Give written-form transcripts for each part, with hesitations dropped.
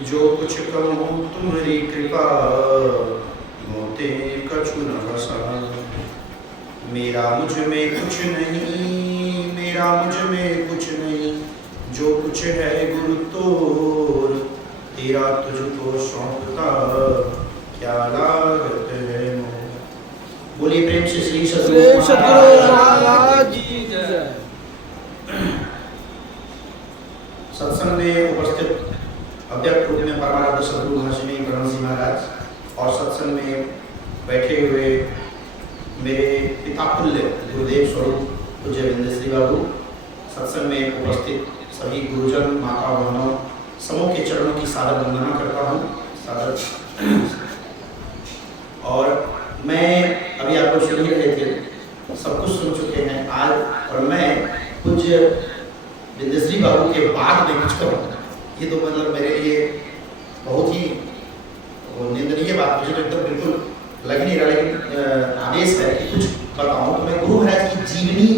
जो कुछ कहूँ तुम्हारी कृपा, मोते कछु न बसा। मेरा मुझ में कुछ नहीं, मेरा मुझ में कुछ नहीं, जो कुछ है गुरु तोर, तेरा तुझको सौंपता क्या लागत है मोह। बोलिए प्रेम से श्री सद्गुरु महाराज की जय। सत्संग में उपस्थित अव्यक्त रूप में परमाराध्य सद्गुरु महर्षि करण सिंह महाराज और सत्संग में बैठे हुए मेरे पिता तुल्य गुरुदेव स्वरूप पूज्य विंदेश्री बाबू, सत्संग में उपस्थित सभी गुरुजन, माता बहनों, समूह के चरणों की सादर वंदना करता हूँ। सादर और मैं अभी आपको सुन ही रहे थे, सब कुछ सुन चुके हैं आज, और मैं पूज्य विंदेश्री बाबू के बाद में कुछ करूँ, ये तो मतलब मेरे लिए बहुत ही निंदनीय बात, मुझे तो एकदम बिल्कुल लग नहीं रहा, लेकिन आदेश है कि कुछ बताऊँ। तो मैं गुरु महाराज की जीवनी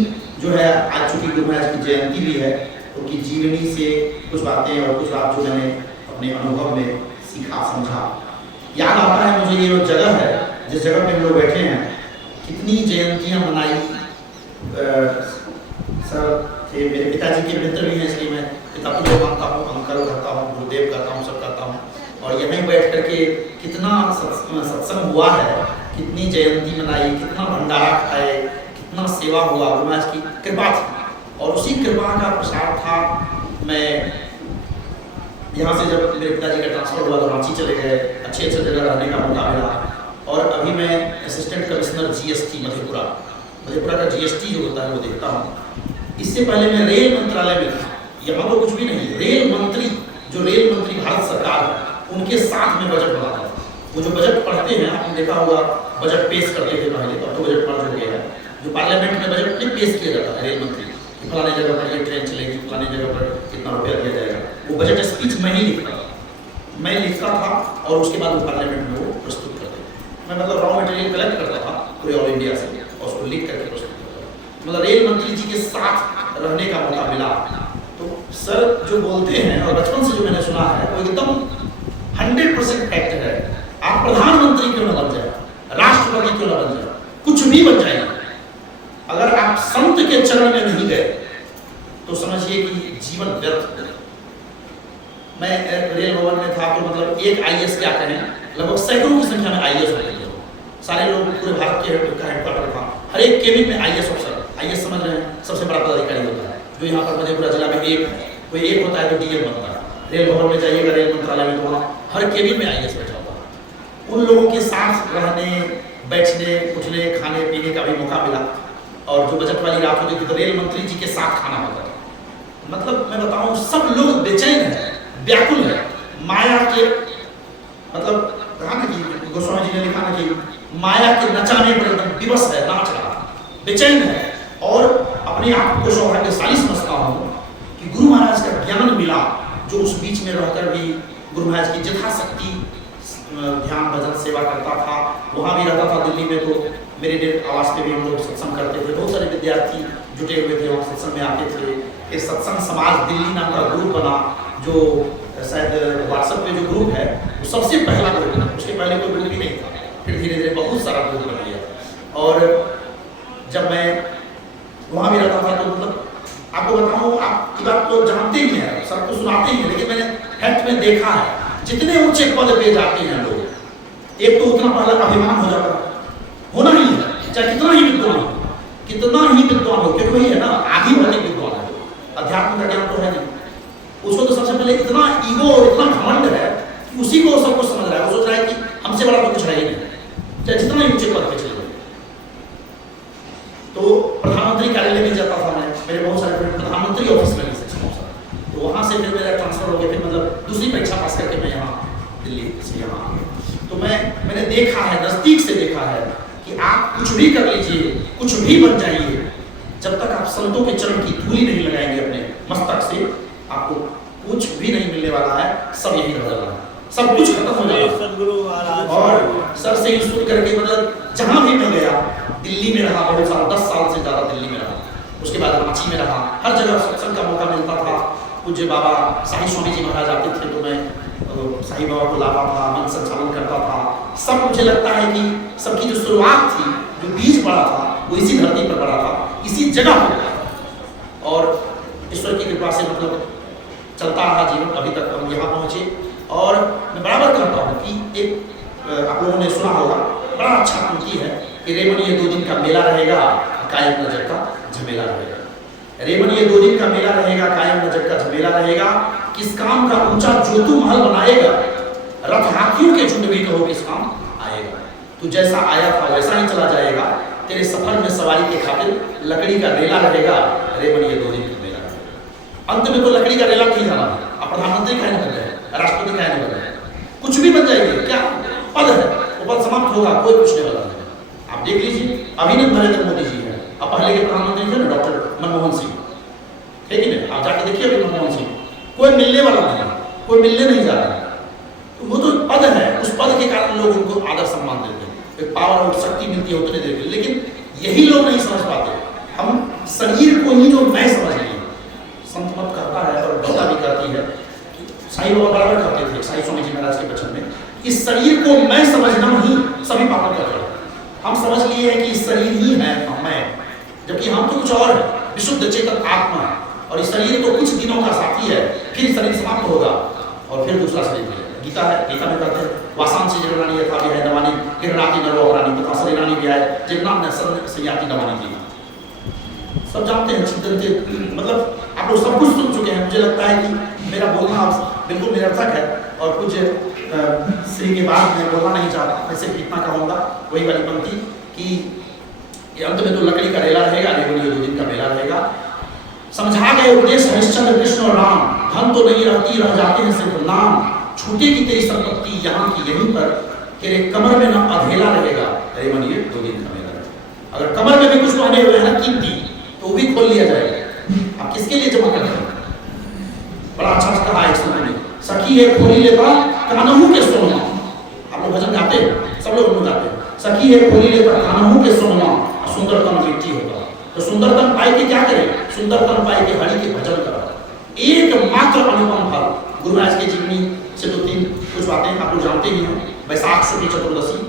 जो है, आज चूँकि गुरु महाराज की जयंती भी है, उनकी जीवनी से कुछ बातें और कुछ बात जो मैंने अपने अनुभव में सीखा समझा। याद आता है मुझे ये वो जगह है जिस जगह पे हम लोग बैठे हैं, कितनी जयंतियाँ मनाई। सर थे, मेरे पिताजी के मित्र भी हैं, इसलिए मैं पिता को मानता हूँ, अंकल कहता हूँ, गुरुदेव कहता हूँ, सब कहता हूँ। और यहीं बैठ करके कितना सत्संग हुआ है, कितनी जयंती मनाई, कितना भंडारा खाए, कितना सेवा हुआ, गुरु महाराज की कृपा थी। और उसी कृपा का प्रसार था। मैं यहाँ से जब मेरे पिताजी का ट्रांसफर हुआ तो रांची चले गए, अच्छे जगह रहने का मौका मिला। और अभी मैं असिस्टेंट कमिश्नर जीएसटी मधेपुरा का जीएसटी जो होता है वो देखता हूँ। इससे पहले मैं रेल मंत्रालय में था, यहाँ तो कुछ भी नहीं, रेल मंत्री, जो रेल मंत्री भारत सरकार है, उनके साथ में बजट बनाता था। वो जो बजट पढ़ते हैं, आपने देखा होगा, बजट पेश करते थे पहले, तो अब तो बजट पढ़ हो गया है। जो पार्लियामेंट में बजट नहीं पेश किया जाता है, रेल मंत्री कि फलाने जगह पर ये ट्रेन चलेगी, फलाने जगह पर कितना रुपया दिया जाएगा, वो बजट स्पीच मैं ही लिखता था। मैं लिखता था और उसके बाद वो पार्लियामेंट में वो प्रस्तुत करते थे। मैं मतलब रॉ मटेरियल कलेक्ट करता था पूरे ऑल इंडिया से और उसको लिख करके प्रस्तुत करता था। मतलब रेल मंत्री जी के साथ रहने का मौका मिला। तो सर जो बोलते हैं, और बचपन से जो मैंने सुना है, वो एकदम 100% फैक्ट है। आप प्रधानमंत्री क्यों न बन जाए, राष्ट्रपति क्यों न बन जाए, कुछ भी बन जाए, अगर आप संत के चरण में नहीं गए तो समझिए कि जीवन व्यर्थ है। मैं रेल भवन में था तो मतलब एक आईएएस क्या कहें, लगभग सैकड़ों की संख्या में आईएएस होते थे। सारे लोग पूरे भारत के हेडक्वार्टर था, हर एक केबिन में आईएएस ऑफिसर, आईएएस समझ रहे हैं, सबसे बड़ा पदाधिकारी होता है। जो यहाँ पर मधेपुरा जिला में एक है, कोई एक होता है तो डीएम बनता है। रेल भवन में जाइएगा, रेल मंत्रालय में, तो वहाँ हर केबिन में आईएएस बैठा हुआ है। उन लोगों के साथ रहने, बैठने, उठने, खाने पीने का भी मौका मिला। और जो बजट वाली रात होती थी तो रेल मंत्री जी के साथ खाना होता था। मतलब मैं बताऊं, सब लोग बेचैन है, व्याकुल है, माया के, मतलब कहा ना कि गोस्वामी जी ने लिखा ना कि माया के नचाने पर एकदम विवश है, नाच रहा, बेचैन है। और अपने आप को सौभाग्यशाली समझता हूँ कि गुरु महाराज का ज्ञान मिला, जो उस बीच में रहकर भी गुरु महाराज की यथाशक्ति ध्यान भजन सेवा करता था। वहाँ भी रहता था दिल्ली में, तो मेरे आवास पे भी हम लोग सत्संग करते थे। बहुत सारे विद्यार्थी जुटे हुए थे, वहाँ सत्संग में आते थे। एक सत्संग समाज दिल्ली नाम का ग्रुप बना, जो शायद व्हाट्सएप पे जो ग्रुप है वो सबसे पहला ग्रुप था। उसके पहले कोई ग्रुप ही नहीं था, फिर धीरे धीरे बहुत सारा ग्रुप बन गया। और जब मैं वहाँ भी रहता था तो मतलब आपको बताऊँ, आप ये बात तो जानते ही हैं, सब तो सुनाते ही हैं, लेकिन मैंने फैक्ट में देखा है, जितने ऊंचे पद पे जाते हैं लोग, एक तो उतना पहला अभिमान हो जाता है, होना ही है, चाहे कितना ही विद्वान हो, कितना ही विद्वान हो, क्योंकि वही है ना, आदि भौतिक विद्वान है, अध्यात्म का ज्ञान तो है नहीं। उसको तो सबसे पहले इतना ईगो और इतना घमंड है कि उसी को सब कुछ समझ रहा है। वो सोच रहा है कि हमसे बड़ा तो कुछ है ही नहीं, चाहे जितना ही ऊंचे पद पे चले। तो प्रधानमंत्री कार्यालय में जाता था मैं, मेरे बहुत सारे प्रधानमंत्री ऑफिस में भी सेक्शन ऑफिसर, तो वहाँ से फिर मेरा ट्रांसफर हो गया। फिर मतलब दूसरी परीक्षा पास करके मैं यहाँ दिल्ली से यहाँ आ गया। तो मैंने देखा है, नजदीक से देखा है कि आप कुछ भी कर लीजिए, कुछ भी बन जाइए, जब तक आप संतों के चरण की धूली नहीं लगाएंगे अपने मस्तक से, आपको कुछ भी नहीं मिलने वाला है। सब यही रह जाना है, सब कुछ खत्म हो जाएगा। और सर से सुन करके मतलब जहाँ भी मैं गया, दिल्ली में रहा बहुत साल, 10 साल से ज़्यादा दिल्ली में रहा, उसके बाद रांची में रहा, हर जगह सत्संग का मौका मिलता था। पूज्य बाबा साईं स्वामी जी महाराज आते थे तो मैं साईं बाबा को लाता था, मन संचालन करता था। सब मुझे लगता है कि सबकी जो शुरुआत थी, जो बीज पड़ा था, वो इसी धरती पर पड़ा था, इसी जगह पर पड़ा था। और ईश्वर की कृपा से मतलब चलता रहा जीवन, अभी तक हम यहाँ पहुँचे। और मैं बराबर कहता हूँ कि एक आप लोगों ने सुना होगा, बड़ा अच्छा पंक्ति है कि रेमन ये 2 दिन का मेला रहेगा, कायम न जग का झमेला रहेगा। रेमन ये 2 दिन का मेला रहेगा, कायम न जग का झमेला रहेगा। किस काम का ऊंचा जो तू महल बनाएगा, रथ हाथियों के झुंड भी कहो किस काम आएगा। तू जैसा आया था वैसा ही चला जाएगा, तेरे सफर में सवारी के खातिर लकड़ी का रेला रहेगा। रेमन ये 2 दिन का मेला रहेगा। अंत में तो लकड़ी का रेला नहीं जाना, अब प्रधानमंत्री काहे नहीं बन रहे, राष्ट्रपति काहे नहीं बन रहे, कुछ भी बन जाएंगे, क्या पद है, वो पद समाप्त होगा, कोई पूछने वाला नहीं। आप देख लीजिए, अभी नरेंद्र मोदी जी है, अब पहले के प्रधानमंत्री थे ना डॉक्टर मनमोहन सिंह, है कि नहीं? आप जाके देखिए अभी मनमोहन सिंह, कोई मिलने वाला नहीं, कोई मिलने नहीं जा रहा। तो वो तो पद है, उस पद के कारण लोग उनको आदर सम्मान देते हैं, एक पावर और शक्ति मिलती है उतने देर के लिए। लेकिन यही लोग नहीं समझ पाते, हम शरीर को ही जो मैं समझ लिए। संत मत कहता है और गीता भी कहती है, साईं बाबा बराबर कहते थे साईं स्वामी जी महाराज के वचन में, इस शरीर को मैं समझना ही सभी पापों का जड़ है। हम समझ लिए हैं कि इस शरीर ही है मैं, जबकि हम तो कुछ और है, विशुद्ध चेतन आत्मा है। और इस शरीर तो कुछ दिनों का साथी है, फिर शरीर समाप्त होगा और फिर दूसरा शरीर मिलेगा। गीता है, गीता में कहते हैं वासांसी जगरानी यथा विहाय नवानी गिरनाती नरोहरानी तथा शरीरानी विहाय जिन्ना न संयाति नवानी थी। सब जानते हैं चिंतन के मतलब आप लोग सब कुछ सुन चुके हैं। मुझे लगता है कि मेरा बोलना बिल्कुल निरर्थक है और कुछ श्री के बाद मैं बोलना नहीं चाहता, मैं सिर्फ इतना कहूँगा वही वाली पंक्ति कि अंत में तो लकड़ी का रेला रहेगा, रेवल ये 2 दिन का मेला रहेगा। समझा गए उपदेश हरिश्चंद्र कृष्ण और राम, धन तो नहीं रहती रह जाते हैं सिर्फ नाम। छूटेगी तेरी संपत्ति यहाँ की यहीं पर, तेरे कमर में ना अधेला रहेगा। रेवन ये 2 दिन का मेला रहेगा। अगर कमर में भी कुछ पहने हुए हैं कीमती तो वो भी खोल लिया जाएगा। आप किसके लिए जमा कर रहे हैं? बड़ा अच्छा कहा है इसमें, सखी है खोली लेता कानहू के सोना। आप लोग भजन गाते हैं, सब लोग गाते हैं, सखी है खोली लेता कानहू के सोना, सुंदरतम मिट्टी होगा। तो सुंदरतम पाए के क्या करें? सुंदरतम पाए के हरि के भजन करा। एकमात्र अनुपम फल गुरु महाराज की जीवनी से 2-3 कुछ बातें आप लोग जानते ही हैं। वैशाख शुक्ल चतुर्दशी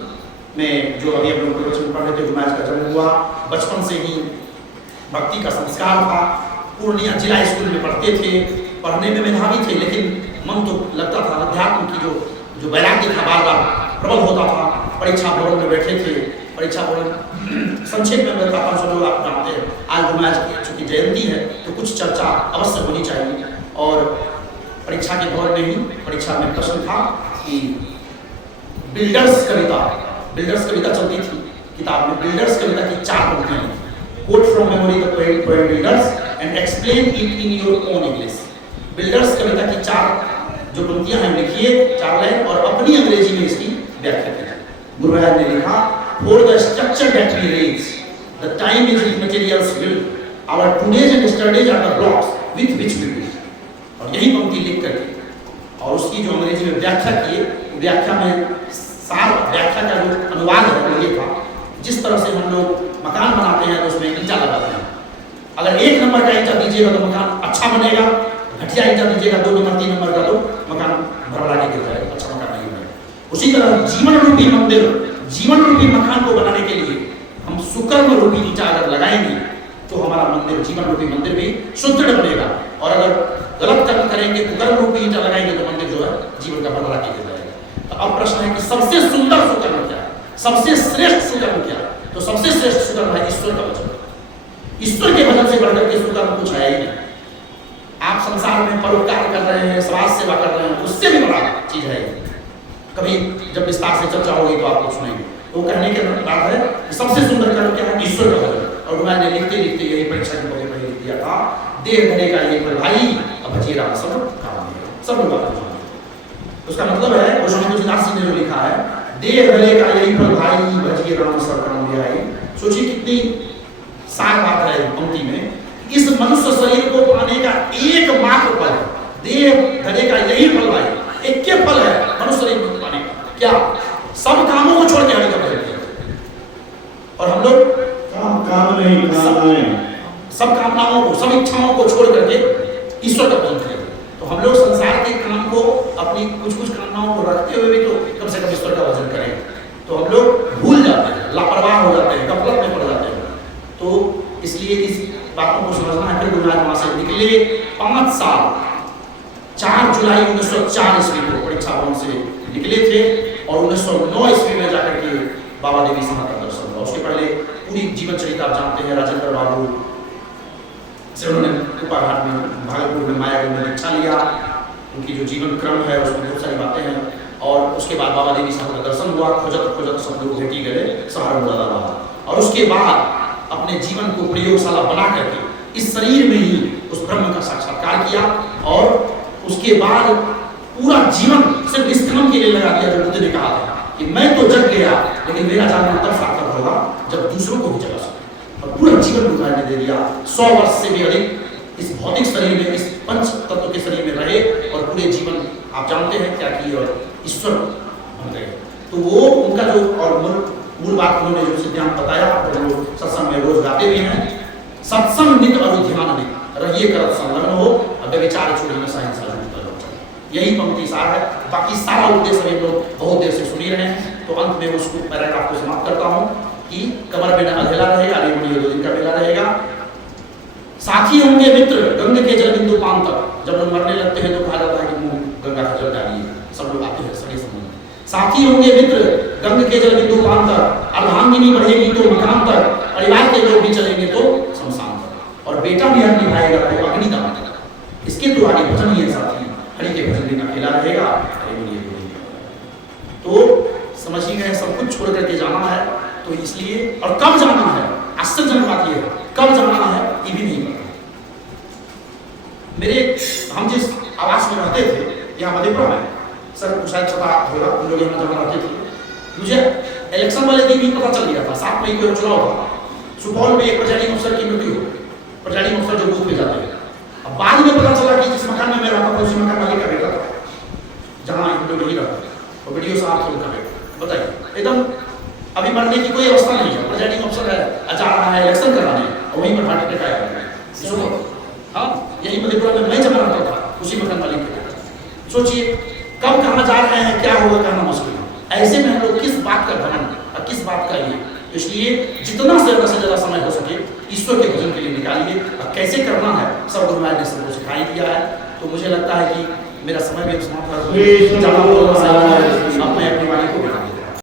में जो अभी हम लोग प्रवचन पढ़ रहे थे, गुरु महाराज का जन्म हुआ। बचपन से ही भक्ति का संस्कार था। पूर्णिया जिला स्कूल में पढ़ते थे, पढ़ने में मेधावी थे, लेकिन मन तो लगता था अध्यात्म की जो वैराग्य था बार बार प्रबल होता था। परीक्षा भवन में बैठे थे, परीक्षा भवन संक्षेप में बताता हूँ, सब लोग आप जानते हैं। आज गुरु महाराज की चूंकि जयंती है तो कुछ चर्चा अवश्य होनी चाहिए। और परीक्षा के दौर में ही परीक्षा में प्रश्न था कि बिल्डर्स कविता चलती थी किताब में। बिल्डर्स कविता की 4 पंक्तियां, quote from memory the poem builders and explain it in your own English. Builders कविता की 4 जो पंक्तियां हैं लिखिए, 4 लाइन, और अपनी अंग्रेजी में इसकी व्याख्या कीजिए। गुरु महाराज ने लिखा, for the structure that we raise the time is the materials build, our todays and yesterdays are the blocks with which we build. और यही पंक्ति लिख करके और उसकी जो अंग्रेजी में व्याख्या किए, व्याख्या में सार व्याख्या का जो अनुवाद है वो ये था, जिस तरह से हम लोग मकान बनाते हैं तो उसमें ईंटा लगाते हैं। अगर 1 नंबर का ईंटा दीजिएगा तो मकान अच्छा बनेगा, घटिया ईंटा दीजिएगा 2 नंबर 3 नंबर का तो मकान भरभरा के गिर जाएगा, अच्छा मकान नहीं बनेगा। उसी तरह जीवन रूपी मंदिर, जीवन रूपी मकान को बनाने के लिए हम सुकर्म रूपी ईंटा अगर लगाएंगे तो हमारा मंदिर, जीवन रूपी मंदिर भी सुदृढ़ बनेगा। और अगर गलत कर्म करेंगे, कुकर्म रूपी ईंटा लगाएंगे तो मंदिर जो है जीवन का भरभरा के गिर जाएगा। तो अब प्रश्न है कि सबसे सुंदर सुकर्म क्या है, सबसे श्रेष्ठ सुकर्म क्या है? तो सबसे श्रेष्ठ सुकर्म है ईश्वर का भजन। ईश्वर के भजन से बढ़कर के सुकर्म कुछ है ही नहीं। आप संसार में परोपकार कर रहे हैं, समाज सेवा कर रहे हैं, उससे भी बड़ा चीज है। कभी जब विस्तार से चर्चा होगी तो आपको सुनेंगे। तो कहने के बात है कि सबसे सुंदर कर्म क्या है? ईश्वर का भजन। और मैंने लिखते लिखते यही परीक्षा के पहले लिख दिया था, देह धरे का ये फल भाई, अब भजिए राम सब काम है। सब लोग बात उसका मतलब है गोस्वामी तुलसीदास जी ने जो लिखा है, देह धरे का यही फल भाई, भजिए राम सब काम है। सोचिए कितनी सार बात है पंक्ति में। इस मनुष्य शरीर को पाने का एकमात्र फल है, देह धरे का यही फल भाई, एक के फल है मनुष्य शरीर को पाने का। क्या? सब कामों को छोड़ के हरि का भजन किया। और हम लोग सब कामनाओं को, सब इच्छाओं को छोड़ करके ईश्वर का भजन किया। कुछ कुछ कामनाओं को रखते हुए भी तो कम से कम ईश्वर का भजन करें। तो हम लोग भूल जाते हैं, लापरवाह हो जाते हैं, गफलत में पड़ जाते हैं। तो इसलिए इस बातों को समझना है। फिर गुरु महाराज वहां से निकले 5 साल, 4 जुलाई 1904 ईस्वी को परीक्षा भवन से निकले थे और 1909 ईस्वी में जाकर के बाबा देवी समाज का दर्शन हुआ। उसके पहले पूरी जीवन चरित्र आप जानते हैं। राजेंद्र बाबू से उन्होंने कुपाघाट में, भागलपुर में माया में दीक्षा लिया। उनकी जो जीवन क्रम है उसमें बहुत सारी बातें हैं। और उसके बाद बाबा देवी साहब का दर्शन हुआ। खोजत खोजत सब लोग भेटी गए सहारा मुरादाबाद। और उसके बाद अपने जीवन को प्रयोगशाला बना करके इस शरीर में ही उस ब्रह्म का साक्षात्कार किया। और उसके बाद पूरा जीवन सिर्फ इस काम के लिए लगा दिया जो बुद्ध ने कहा था कि मैं तो जग गया, लेकिन मेरा जानना तब सार्थक होगा जब दूसरों को भी जगा सकूं। और पूरा जीवन बुद्ध ने दे दिया। 100 वर्ष से भी अधिक इस भौतिक शरीर में, इस पंच तत्व के शरीर में रहे और पूरे जीवन आप जानते हैं क्या किए और ईश्वर बन गए। तो वो उनका जो और मूल बात उन्होंने जो सिद्धांत बताया और लोग सत्संग में रोज गाते भी हैं, सत्संग नित और ध्यान नित रहिए करत संलग्न हो, अब विचार छोड़ी में साइंस यही पंक्ति सार है। बाकी सारा उपदेश हम लोग बहुत देर से सुनी रहे हैं। तो अंत में उसको पैराग्राफ को समाप्त करता हूं कि कमर में अधेला रहेगा, अरे 2 दिन का मेला रहेगा। साथी होंगे मित्र गंगे के जल बिंदु पान तक। जब लोग मरने लगते हैं तो कहा जाता है कि मुंह गंगा का जल डालिए, सब लोग आते हैं सगे संबंध। साथी होंगे मित्र गंगे के जल बिंदु पान तक, अर्धांगिनी बढ़ेगी तो मकान तक, परिवार के लोग भी चलेंगे तो शमशान तक, और बेटा भी हर निभाएगा तो अग्निदान तक। इसके तो आगे भजन ही है साथी, हरि के भजन में अकेला रहेगा। तो समझ ही गए सब कुछ छोड़ करके जाना है। तो इसलिए और कब जाना है, आश्चर्यजनक बात यह है कब जाना है ये भी नहीं पता। मेरे हम जिस आवास में रहते थे यहाँ मधेपुरा में, सर को शायद पता होगा, हम लोग यहाँ जब रहते थे, मुझे इलेक्शन वाले दिन ही पता चल गया था। 7 मई को चुनाव था, सुपौल में एक प्रिजाइडिंग अफसर की मृत्यु हो, प्रिजाइडिंग अफसर जो बूथ पे जाते हैं। अब बाद में पता चला कि जिस मकान में मैं रहता था उसी मकान वाले का बेटा था, जहाँ हम लोग नहीं रहते, और वीडियो साहब थे उनका बेटा। बताइए, एकदम अभी मरने की कोई अवस्था नहीं है, प्रिजाइडिंग अफसर है, जा रहा है इलेक्शन कराने और वहीं पर हार्ट अटैक आया। हाँ, यही मधेपुरा में मैं जब रहता था उसी मकान वाले के। सोचिए कब कहाँ जा रहे हैं, क्या होगा कहना मुश्किल है। ऐसे में हम लोग किस बात का भ्रमण और किस बात का ये, इसलिए जितना से ज़्यादा समय हो सके ईश्वर के भजन के लिए निकालिए। और कैसे करना है सब गुरु महाराज ने सबको सिखाई दिया है। तो मुझे लगता है कि मेरा समय भी समाप्त हो, मैं अपनी वाणी को